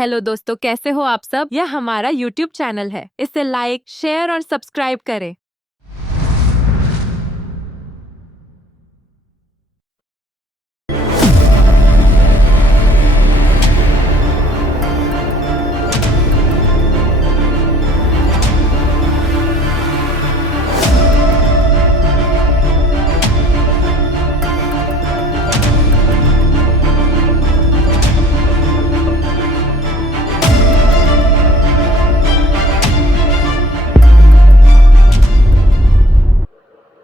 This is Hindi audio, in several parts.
हेलो दोस्तों, कैसे हो आप सब। यह हमारा यूट्यूब चैनल है, इसे लाइक, शेयर और सब्सक्राइब करें।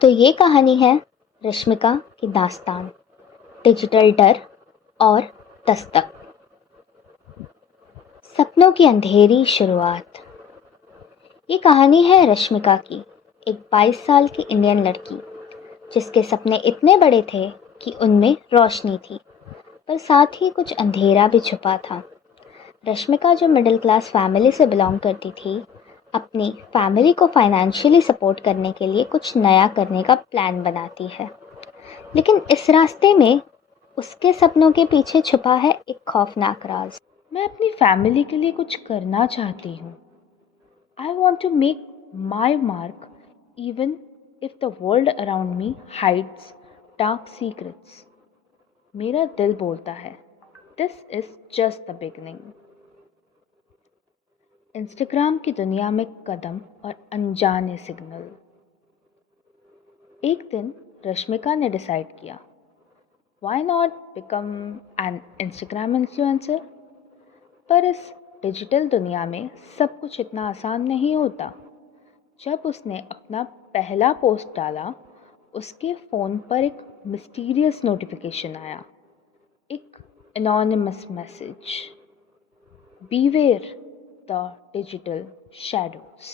तो ये कहानी है रश्मिका की दास्तान, डिजिटल डर और दस्तक। सपनों की अंधेरी शुरुआत। ये कहानी है रश्मिका की, एक 22 साल की इंडियन लड़की जिसके सपने इतने बड़े थे कि उनमें रोशनी थी, पर साथ ही कुछ अंधेरा भी छुपा था। रश्मिका जो मिडिल क्लास फैमिली से बिलोंग करती थी, अपनी फैमिली को फाइनेंशियली सपोर्ट करने के लिए कुछ नया करने का प्लान बनाती है। लेकिन इस रास्ते में उसके सपनों के पीछे छुपा है एक खौफनाक राज। मैं अपनी फैमिली के लिए कुछ करना चाहती हूँ। I want to make my mark even if the world around me hides dark secrets. मेरा दिल बोलता है, this is just the beginning. Instagram की दुनिया में कदम और अनजाने सिग्नल। एक दिन रश्मिका ने डिसाइड किया, why not become an Instagram influencer. पर इस डिजिटल दुनिया में सब कुछ इतना आसान नहीं होता। जब उसने अपना पहला पोस्ट डाला, उसके फ़ोन पर एक मिस्टीरियस नोटिफिकेशन आया, एक anonymous message, beware the digital shadows.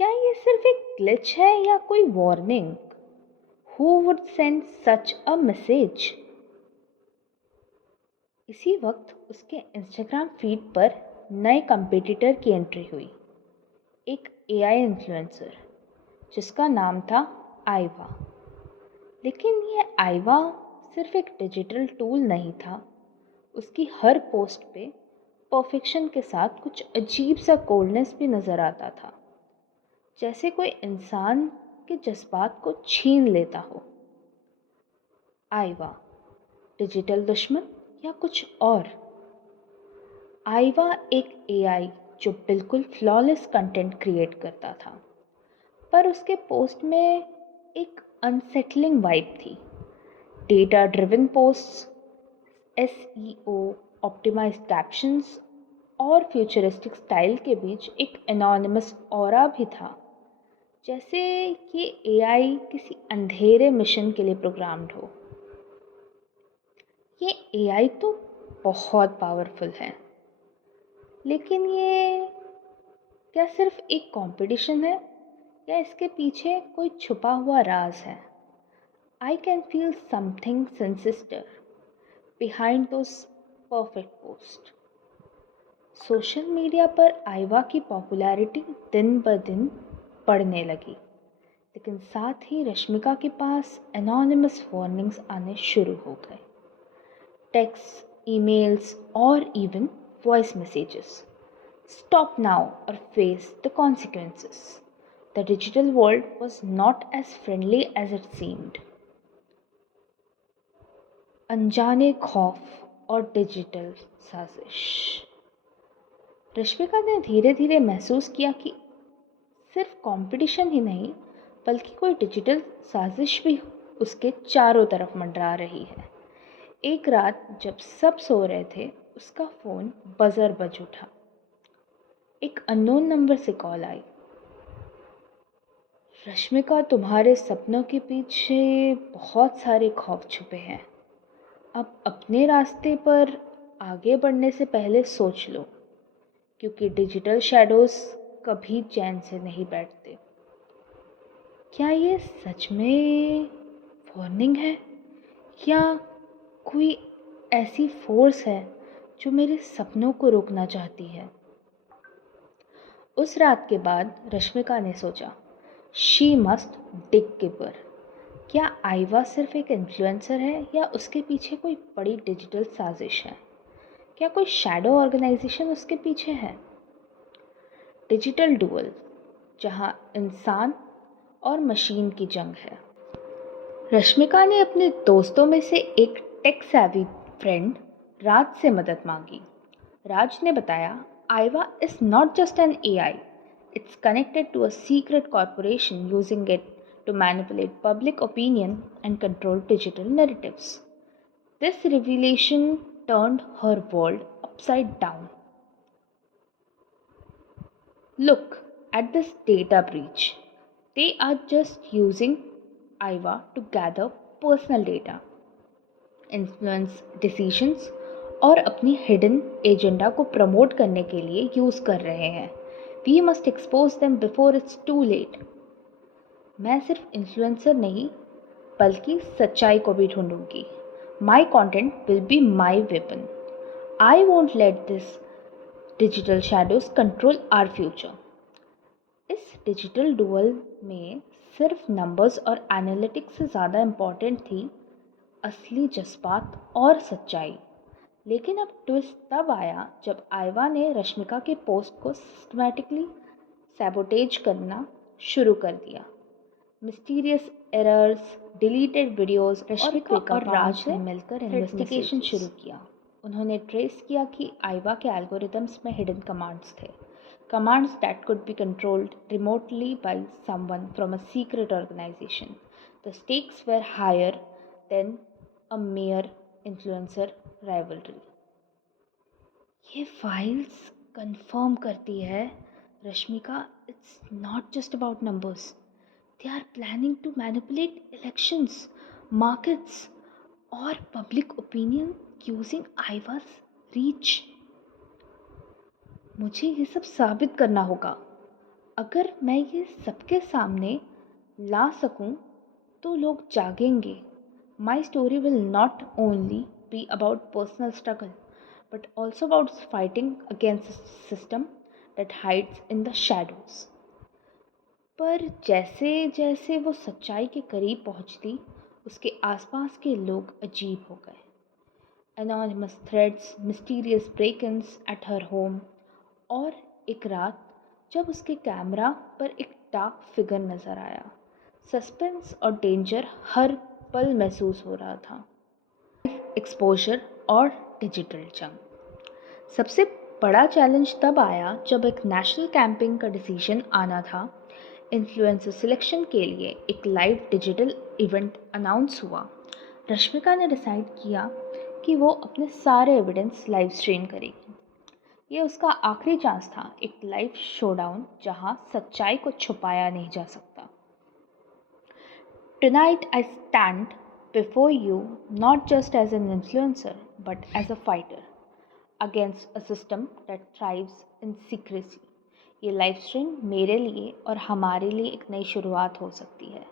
क्या ये सिर्फ एक ग्लिच है या कोई warning? Who would send such a message? इसी वक्त उसके इंस्टाग्राम फीड पर नए कंपटीटर की एंट्री हुई, एक एआई इन्फ्लुएंसर जिसका नाम था आइवा। लेकिन ये आइवा सिर्फ एक डिजिटल टूल नहीं था। उसकी हर पोस्ट पे परफेक्शन के साथ कुछ अजीब सा कोल्डनेस भी नज़र आता था, जैसे कोई इंसान के जज्बात को छीन लेता हो। आइवा डिजिटल दुश्मन या कुछ और? आइवा एक एआई जो बिल्कुल फ्लॉलेस कंटेंट क्रिएट करता था, पर उसके पोस्ट में एक अनसेटलिंग वाइब थी। Data driven posts, SEO optimised captions और फ्यूचरिस्टिक स्टाइल के बीच एक एनोनिमस ऑरा भी था, जैसे ये एआई किसी अंधेरे मिशन के लिए प्रोग्राम्ड हो। ये एआई तो बहुत पावरफुल है, लेकिन ये क्या सिर्फ एक कंपटीशन है या इसके पीछे कोई छुपा हुआ राज है? I can feel something sinister behind those perfect post. Social media पर आइवा की पॉपुलैरिटी दिन ब दिन बढ़ने लगी, लेकिन साथ ही रश्मिका के पास एनोनिमस वार्निंग्स आने शुरू हो गए। टेक्स्ट, ईमेल्स और even voice messages, stop now or face the consequences. The digital world was not as friendly as it seemed. अनजाने खौफ और डिजिटल साजिश। रश्मिका ने धीरे धीरे महसूस किया कि सिर्फ कंपटीशन ही नहीं, बल्कि कोई डिजिटल साजिश भी उसके चारों तरफ मंडरा रही है। एक रात जब सब सो रहे थे, उसका फ़ोन बजर बज उठा। एक अननोन नंबर से कॉल आई। रश्मिका, तुम्हारे सपनों के पीछे बहुत सारे खौफ छुपे हैं। अब अपने रास्ते पर आगे बढ़ने से पहले सोच लो, क्योंकि डिजिटल शैडोज कभी चैन से नहीं बैठते। क्या ये सच में वार्निंग है या कोई ऐसी फोर्स है जो मेरे सपनों को रोकना चाहती है? उस रात के बाद रश्मिका ने सोचा, शी मस्ट डिग गिवर। क्या आइवा सिर्फ एक इन्फ्लुएंसर है या उसके पीछे कोई बड़ी डिजिटल साजिश है? क्या कोई शैडो ऑर्गेनाइजेशन उसके पीछे है? डिजिटल डुअल, जहां इंसान और मशीन की जंग है। रश्मिका ने अपने दोस्तों में से एक टेक savvy फ्रेंड राज से मदद मांगी। राज ने बताया, Aiwa is not just an AI, it's connected to a secret corporation using it to manipulate public opinion and control digital narratives. This revelation turned her world upside down. Look at this data breach. They are just using IVA to gather personal data, influence decisions और अपनी हिडन एजेंडा को प्रमोट करने के लिए यूज़ कर रहे हैं। We must expose them before it's too late. मैं सिर्फ इन्फ्लुएंसर नहीं बल्कि सच्चाई को भी ढूंढूंगी। My content will be my weapon. I want let this digital shadows control our future. इस डिजिटल डुअल में सिर्फ नंबर्स और एनालिटिक्स से ज़्यादा इम्पॉर्टेंट थी असली जज्बात और सच्चाई। लेकिन अब ट्विस्ट तब आया जब आइवा ने रश्मिका के पोस्ट को सिस्टमैटिकली सैबोटेज करना शुरू कर दिया। Mysterious errors, deleted videos, Rashmika और राज ने मिलकर इन्वेस्टिगेशन शुरू किया। उन्होंने ट्रेस किया कि आइवा के एल्गोरिदम्स में हिडन कमांड्स थे, commands that could be controlled remotely by someone from a secret organization. The stakes were higher than a mere influencer rivalry. ये फाइल्स कंफर्म करती है Rashmika, it's not just about numbers, they are planning to manipulate elections, markets और public opinion using Aiva's reach. मुझे ये सब साबित करना होगा। अगर मैं ये सबके सामने ला सकूं तो लोग जागेंगे। My story will not only be about personal struggle, but also about fighting against a system that hides in the shadows. पर जैसे जैसे वो सच्चाई के करीब पहुंचती, उसके आसपास के लोग अजीब हो गए। Anonymous threats, mysterious break-ins at her home, और एक रात जब उसके कैमरा पर एक डार्क फिगर नजर आया, सस्पेंस और डेंजर हर पल महसूस हो रहा था। एक्सपोजर और डिजिटल जंग। सबसे बड़ा चैलेंज तब आया जब एक नेशनल कैंपेन का डिसीजन आना था। इन्फ्लुएंसर सिलेक्शन के लिए एक लाइव डिजिटल इवेंट अनाउंस हुआ। रश्मिका ने डिसाइड किया कि वो अपने सारे एविडेंस लाइव स्ट्रीम करेगी। ये उसका आखिरी चांस था, एक लाइव शोडाउन जहां सच्चाई को छुपाया नहीं जा सकता। Tonight I stand before you not just as an influencer but as a fighter against a system that thrives in secrecy. ये लाइव स्ट्रीम मेरे लिए और हमारे लिए एक नई शुरुआत हो सकती है।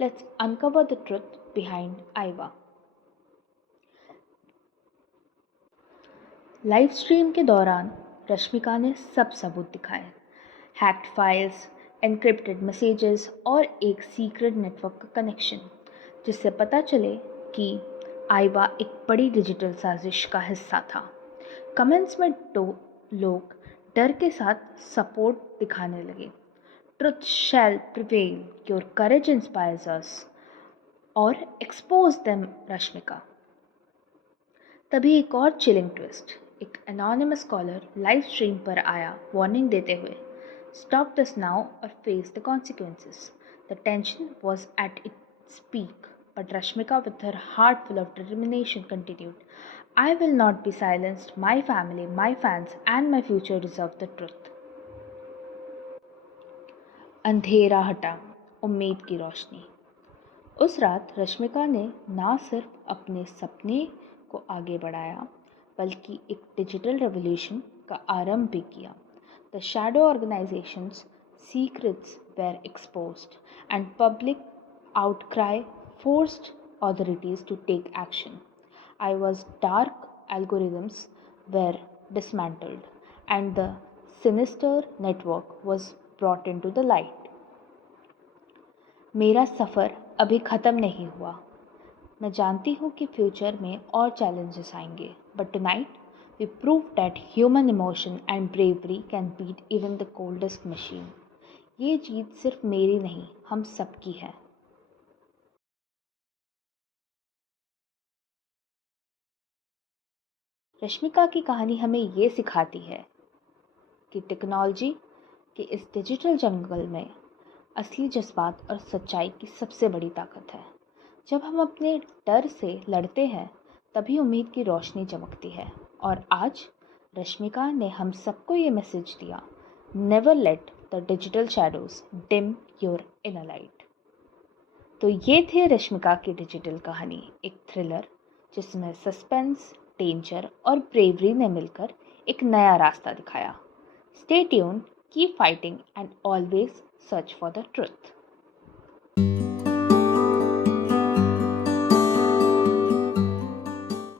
Let's uncover the truth behind Aiwa. Live stream के दौरान रश्मिका ने सब सबूत दिखाए, हैक्ड फाइल्स, एनक्रिप्टेड मैसेजेस और एक सीक्रेट नेटवर्क का कनेक्शन, जिससे पता चले कि आइवा एक बड़ी डिजिटल साजिश का हिस्सा था। कमेंट्स में लोग डर के साथ सपोर्ट दिखाने लगे। Truth shall prevail, your courage inspires us, और एक्सपोज देम रश्मिका। तभी एक और चिलिंग ट्विस्ट, एक एनोनिमस कॉलर लाइव स्ट्रीम पर आया वार्निंग देते हुए, स्टॉप दिस नाउ और face the consequences. The tension was at its peak, but Rashmika with her heart full of determination continued, I will not be silenced. My family, my fans and my future deserve the truth. अंधेरा हटा, उम्मीद की रोशनी। उस रात रश्मिका ने ना सिर्फ अपने सपने को आगे बढ़ाया बल्कि एक डिजिटल रेवोल्यूशन का आरंभ भी किया। The shadow organization's secrets were exposed and public outcry forced authorities to take action. Iva's dark algorithms were dismantled and the sinister network was brought into the light. मेरा सफ़र अभी ख़त्म नहीं हुआ। मैं जानती हूँ कि फ्यूचर में और चैलेंजेस आएंगे, but tonight We proved that human emotion and bravery can beat even the coldest machine. ये जीत सिर्फ मेरी नहीं, हम सबकी है. रश्मिका की कहानी हमें ये सिखाती है कि टेक्नोलॉजी के इस डिजिटल जंगल में असली जज्बात और सच्चाई की सबसे बड़ी ताकत है. जब हम अपने डर से लड़ते हैं तभी उम्मीद की रोशनी चमकती है. और आज रश्मिका ने हम सबको ये मैसेज दिया, never let the digital shadows dim your inner light. तो ये थे रश्मिका की डिजिटल कहानी, एक थ्रिलर जिसमें सस्पेंस, डेंजर और ब्रेवरी ने मिलकर एक नया रास्ता दिखाया. Stay tuned, keep fighting and always search for the truth.